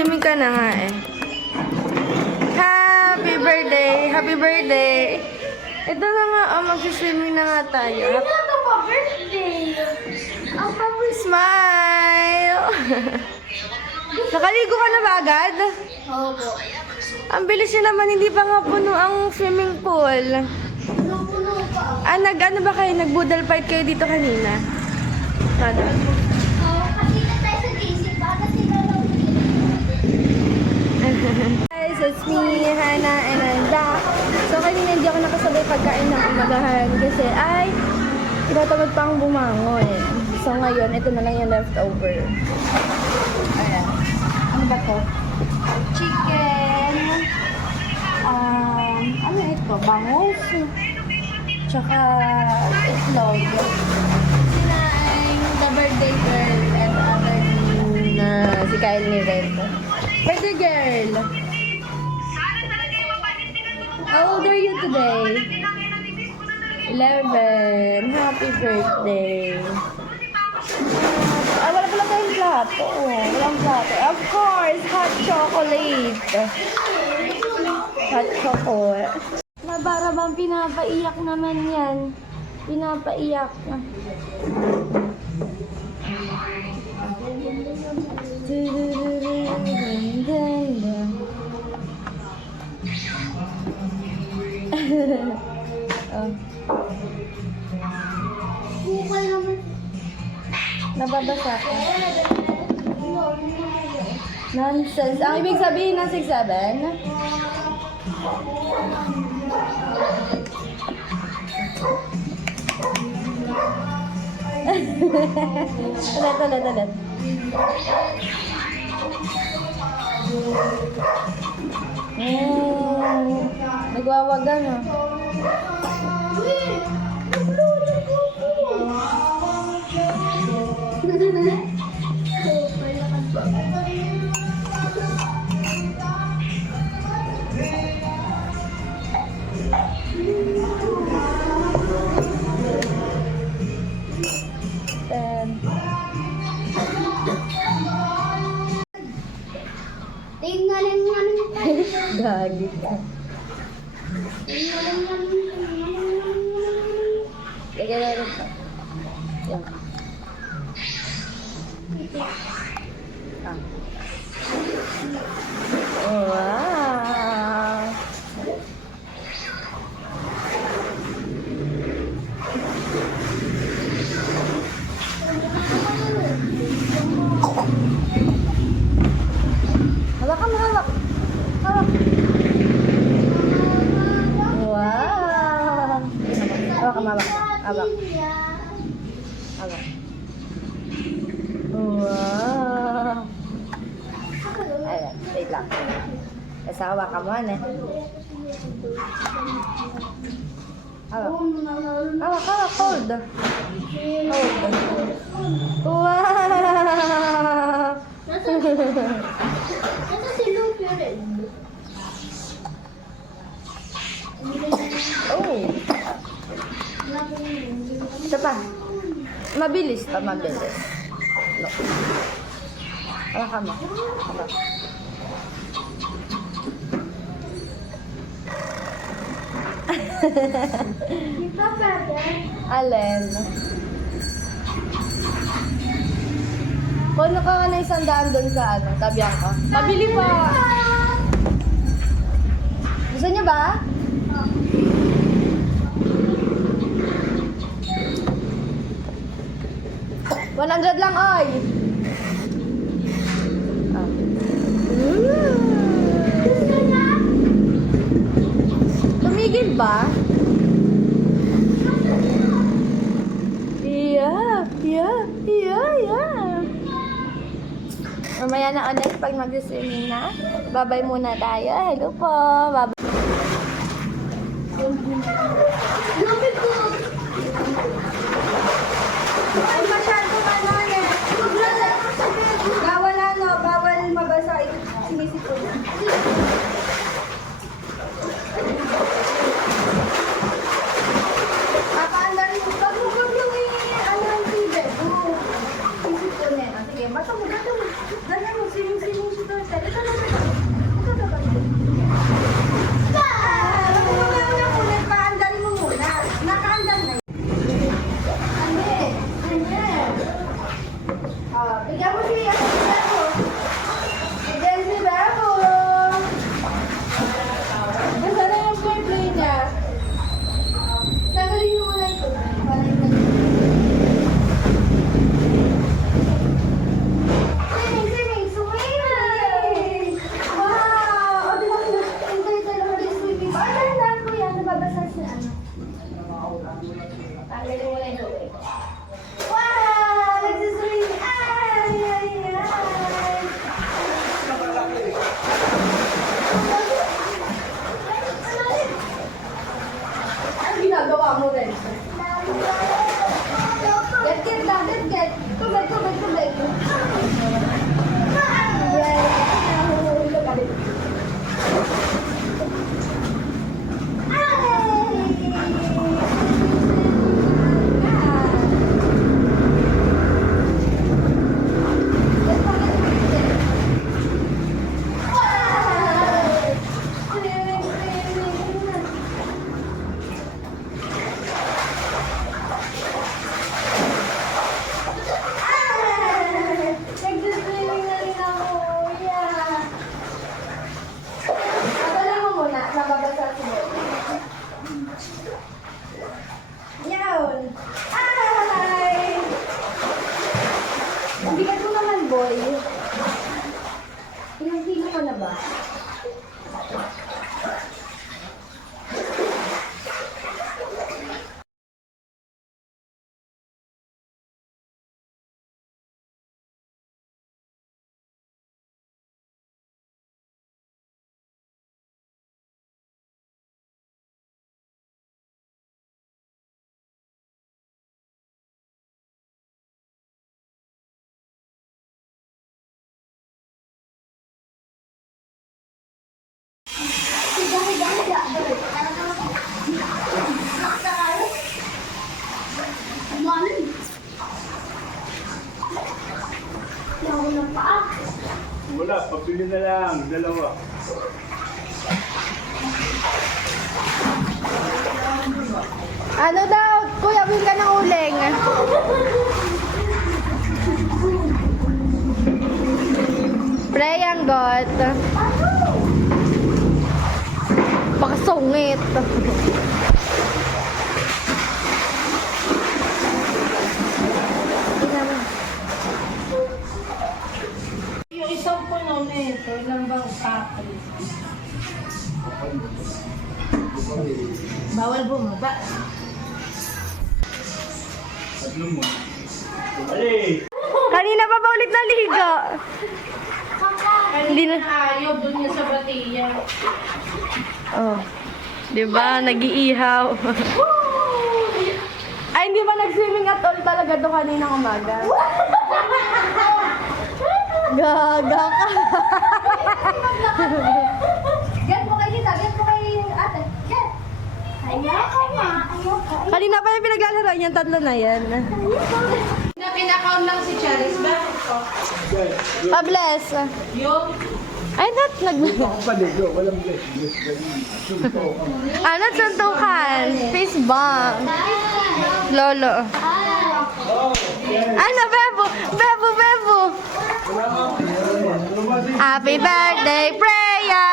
Mag-swimming ka na nga eh. Happy birthday! Happy birthday! Ito na nga, mag-swimming na nga tayo. Hindi na pa birthday. Ang Smile! Nakaligo ka na ba agad? Opo. Ang bilis niya naman, hindi pa nga puno ang swimming pool. Puno-puno pa. Ano ba kayo? Nag-boodle fight kayo dito kanina? Ano? Kasi na tayo sa DC. Baka sila lang Guys, it's me, Hannah, and I'm back. So, kanina hindi ako nakasabay pagkain ng umagahan kasi tinatamad pa akong bumangon. So, ngayon, ito na lang yung leftover. Ayan. Ano ba to? Chicken. Ano ito? Bangus. Tsaka itlog. Sinaing the birthday girl and other na si Kyle ni Red. Birthday girl! How old are you today? 11. Happy birthday. Wala pala tayong plato. Walang plato. Of course, hot chocolate. Hot chocolate. Para bang pinapaiyak naman yan. Pinapaiyak na. Bukal naman. Nababasa ko. Nonsense. Ang ibig sabihin ng 6'7"? Ulit. Nagwawagan ah. Tingnan namin tayo. Gagi ka. Tingnan namin. Lagyan na rin pa. Yan. Wow! Hawak. Wow! Hawak. Wow! Ayan, wait lang. Kasawa ka mo, ano? Hawak, hold. Wow! Ito si Luke rin. Oh! Ito pa. Mabilis. Look. Hawak mo. Hawak. Di ba, brother? Alin? Puno ka na 100 doon sa tabihan ko. Pabili pa. Gusto niyo ba? $100 lang, oy. Tumigil ba? Yeah. Mamaya na ulit pag mag-swimming na. Babay muna tayo. Hello po. Babay. Lumit ko. Ay, masyado ka na eh. Bawal mabasa yung sinisipon na. Papaandar yung pag-hugog yung yung tibet. Sisipon na. Sige, basta mo. Ganyan mo, sining si Turtle. Ito Wala, pabili na lang, dalawa. Ano daw? Kuya, win ka ng uling. Preyanggot. Baka sungit. Yung isang puno nito, ilang bang package? Bawal bumaba. Tatlo mo. Ali! Kanina pa ba ulit naligo? Hindi na. Ayaw dun niya sa batiya. Oh. 'Di ba? Nag-iihaw. Ay, hindi ba nag-swimming at all talaga to kaninang umaga? Gaga ka. Get mo kay Tita, get mo kay ate. Get. Ayoko nga, ayoko. Kanina pa yung pinaglalaro yung tatlo na yan. Na pinakaon lang si Charis. Bakit ko? Pables. Yung Ay, Ako paligo, walang bless. Ano, suntukan? Face bump. Lolo. Ano, Bebo? Bebo, Bebo. Happy birthday, Freya.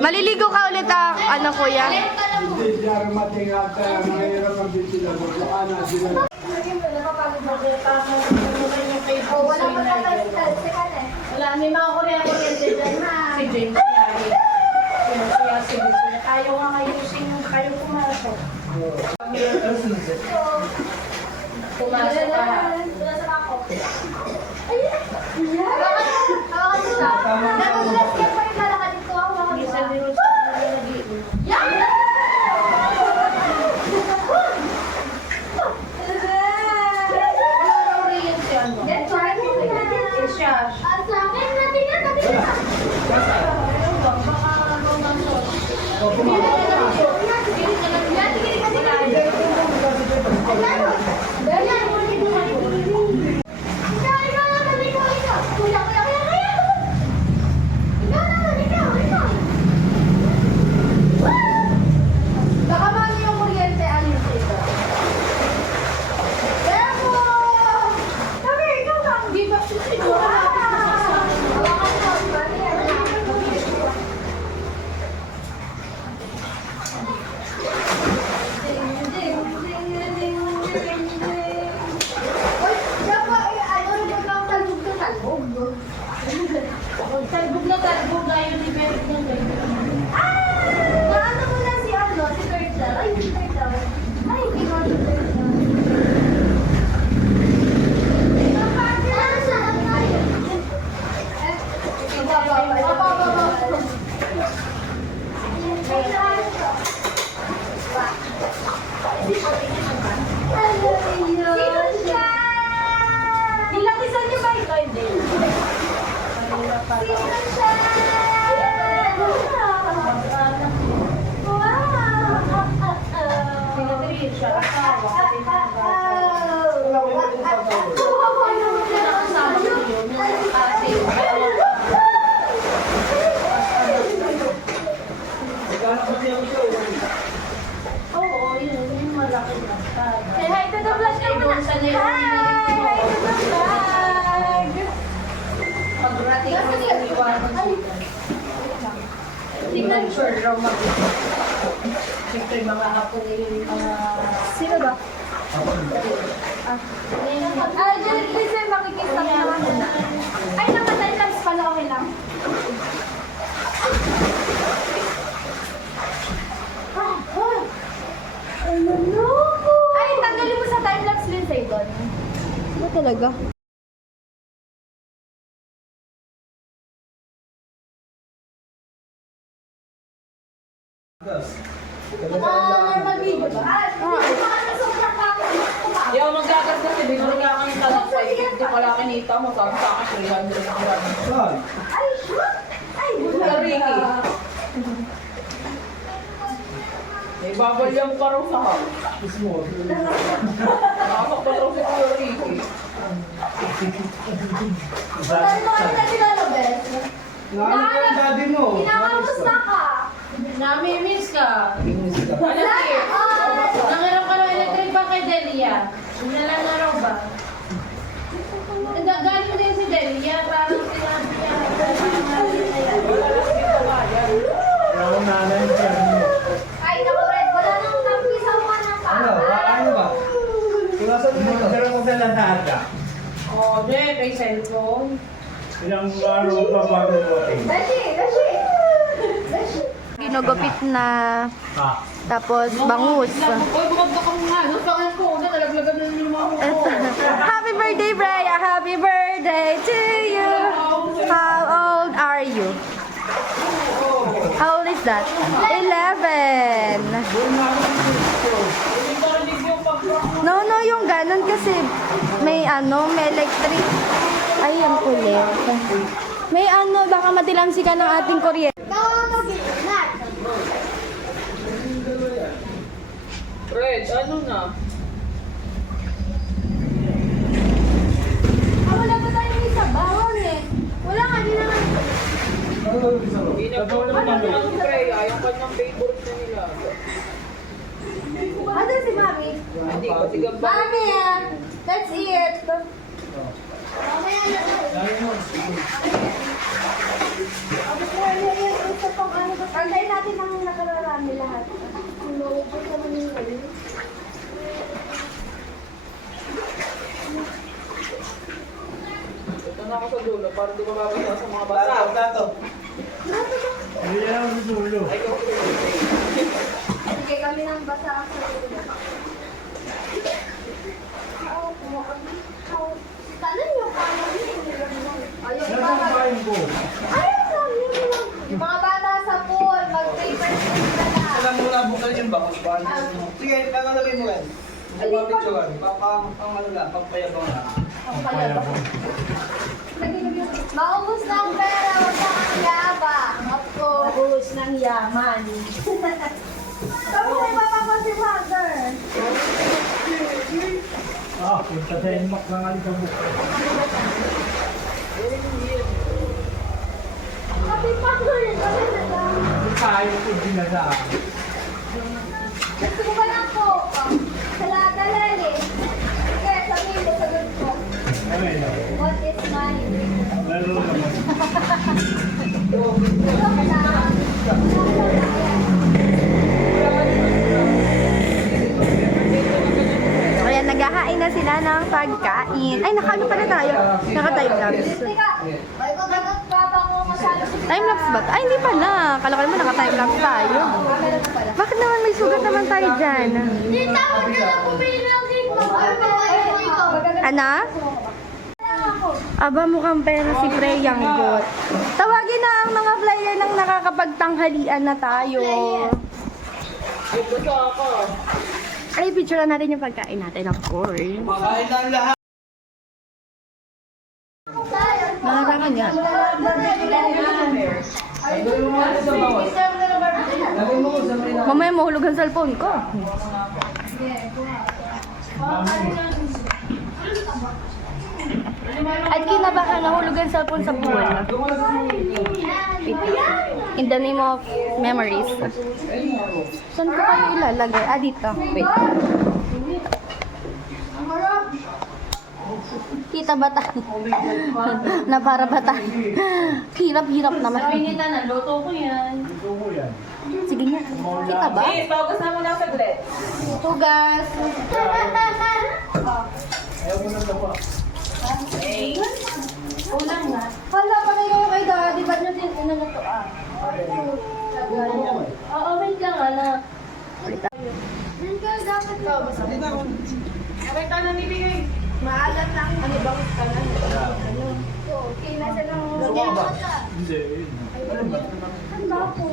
Maliligo ka ulit ano, kuya? Hindi siya rumating at mahirap ang ventilador. Baka na sila. Wala pa tayo. wala, may mga kuryente dyan na. Si James Yari. Kaya si James. Ayaw nga ayusin yung kayo pumasok. Pumasok ka. Hawakan mo siya. Nagugulas ka pa yung malakad dito. Hawakan mo Minsan siya. din sa nag-iinom. Wala rin yan si ano. Get right. Si Shash. At sa akin, natingnan. Baka romansos. Baka mali yung kuryente, alis ito. Bebo! Sabi, ikaw lang. Di ba siguro Talbog na talbog na yun, di ba? Naano mo na si ano, si Berta. Ay, si Berta. Ay, ikaw si Berta. Nilakisan niyo ba ito? Hindi. Pinatiriin siya. Asawa. Nakasama ko yun. Kasi, oo, yun. Yung malaki na. Say hi to the vlog ka muna. Doon sa nila. Hi to the vlog. Pag-rating ko yung iwanan sila. Tingnan sure raw mag- Siyempre, mga hapon yung mga... Sino ba? Ah, Janet, please, makikita naman. Ay, namatay lang. Pala okay lang. Ay, tanggalin mo sa time-lapse, Lindsay, doon. Ano talaga? Normal video ba? Di ako magagas kasi bigla nga kami tanong pa. Hindi pala kinita mo. Sabi sa akin, 300 gram. Saan? Ay, shoot! Ay, Kuya Ricky. May babalyang pa raw sa house. Mismo. Nakakap pa raw si Kuya Ricky. Saan mo kanina sinalabes? Nahanap ko yung daddy mo. Kinakamusta ka? Nami-miss ka. Wala. Nangiram ka ng electric ba kay Delia? Sinalang na raw ba? Galing din si Delia, parang sinabi niya. Kaya ako nanay siya. Ay, naku, Red. Wala nang napisaw ka ng Ano? Ano ba? Kung nasa mo ito? Pero kung sa lasada. Oh, de, may cellphone. Ilang araw pa bago voting. Beshi! Beshi! Beshi! Ginugupit na. Ah. Tapos bangus. Uy, bumagda ka nga. Nung pangal ko, nalaglagan na yung mga ko. Happy birthday, Brea! Happy birthday to you! How old are you? How old is that? 11! No, yung ganon kasi may may electric. Ay, ang kulit. May baka matilamsi ka ng ating kuryente. Red, ano na? Wala pa tayong isa. Bawal eh. Wala nga, di naman. Pinapulong na naman si Freya. Yung kanyang favorite na nila. Ano si Mami? Hindi ko sigam ba? Mami, let's eat. Mamaya na. Antayin natin ang nakararami lahat. Lulubot naman yung galing. Ito na ako sa dulo para di mababasa sa mga basa. Hindi yan ako susulo. Ay, ko. Sige kami ng basa sa ulo. Tanan yung kanan Yan ang kain ko. Yung mga bata sa pool, mag-paper street na lang. Alam mo na bukal yung bangus ba? Sige, kakalagay mo yan. Picturean. Ano lang, pampayabang lang. Maubos na ang pera, huwag na ang yabang. Ako. Ubus ng yaman. Sabi ko papa ko si mother. Ah, punta sa inmak ng alikabok. Happy mother, kami na lang. Tayo ko dinadaan. Gusto ko ba ng coke? Dala-dala eh. Sige, sabihin mo, sagot ko. Ano yun? What is money? Lalo naman. Gusto ko na. Ayan, naghahain na sila ng pagkain. Ay, nakaano pala tayo? Naka-timelapse. Teka, bagot papa ko masyado si Timelapse ba? Ay, hindi pala. Kala ko naman naka-timelapse tayo. Bakit naman may sugat naman tayo dyan? Hindi, tawag ka lang pumili ng cake. Ana? Aba, mukhang pera si Freyang Got. Tawagin na ang mga flyer ng nakakapagtanghalian na tayo. Gusto ako. Ay, picture natin yung pagkain natin, of course. Makain na ang lahat. Maharangan yan. Lagay mo nga sa bangus. Lagay mo sa may Mamaya mahulog ang cellphone ko. At kinabahan nahulog ang cellphone sa pool. In the name of memories. Saan ko kayo ilalagay? Ah, dito. Wait. Kita ba tayo? Na para ba tayo? Hirap-hirap naman. Kainitan na, luto ko yan. Ito ko yan. Sige nga. Kita ba? Eh, bawas na mo lang saglit. Tugas. Ayaw mo na dawa. Eh, Ulang na. Hala, panay kayo kay daddy. Ba't nyo din ina na to ah? Oo, wait lang anak. abay ka na nibigay. Maalat lang. Ano bang kanan? Okay, nasa lang. Hindi. Ang bapo.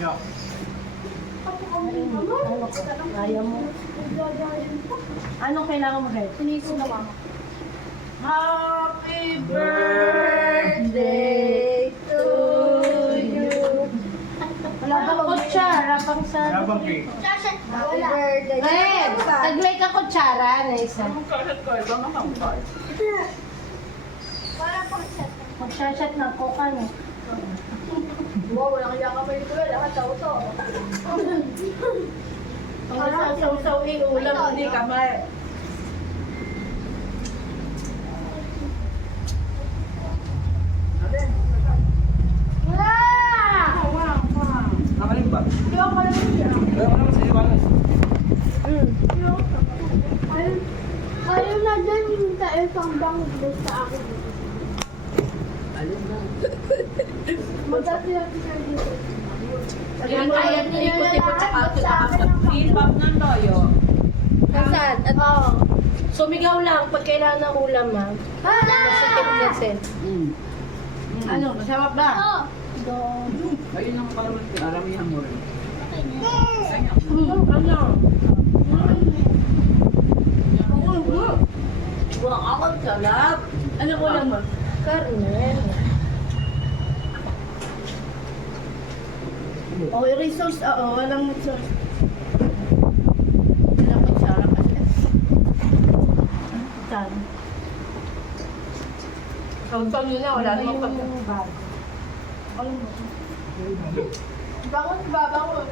Yeah. Kaya mo. Anong kailangan mo, Red? Sinisip na mama. Happy Birthday to you. Wala pa kutsa. Wala pang sa... Labang cake. Sasha, Happy birthday. Red! Taglay ka kutsara na isa. Para pang set. Magsashot ng coca no. Wow, walang kaya ka pa ito. Lahat tauto. Ang saw-saw ulam, hindi kamay. Nakalim ba? Kaya ko naman sa iwan. Ayaw na dyan yung sa isang bang sa akin. Magdati-dati siya dito. Ayan, kaya ikot-ikot sa ato sa Pop ng toyo. Nasaan? At Sumigaw lang pag kailangan ng ulam ha. Masikip kasi. Ano, masarap ba? Oo. Ayun ang parang aramihan mo rin. Ano? Wow, ako sarap. Ano ulam mo? Carmen. Oh, i-resource, oo, walang resource. Walang kutsara kasi. Saan? Sautang nyo na, wala namang pag... Bangon ba? Bangon.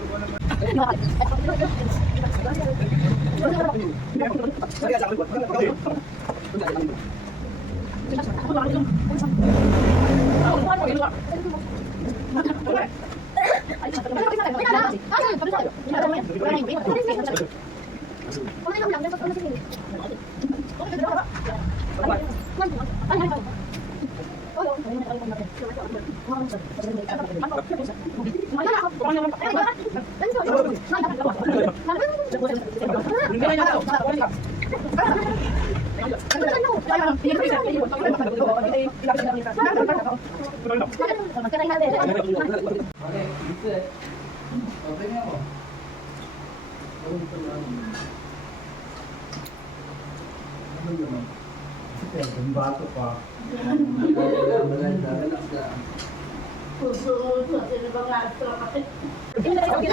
Okay, dito eh. Okay na ako. Ano naman? Ang bato pa. Maganda, relax lang. Susunod, sino bang na-astra kasi? Sige.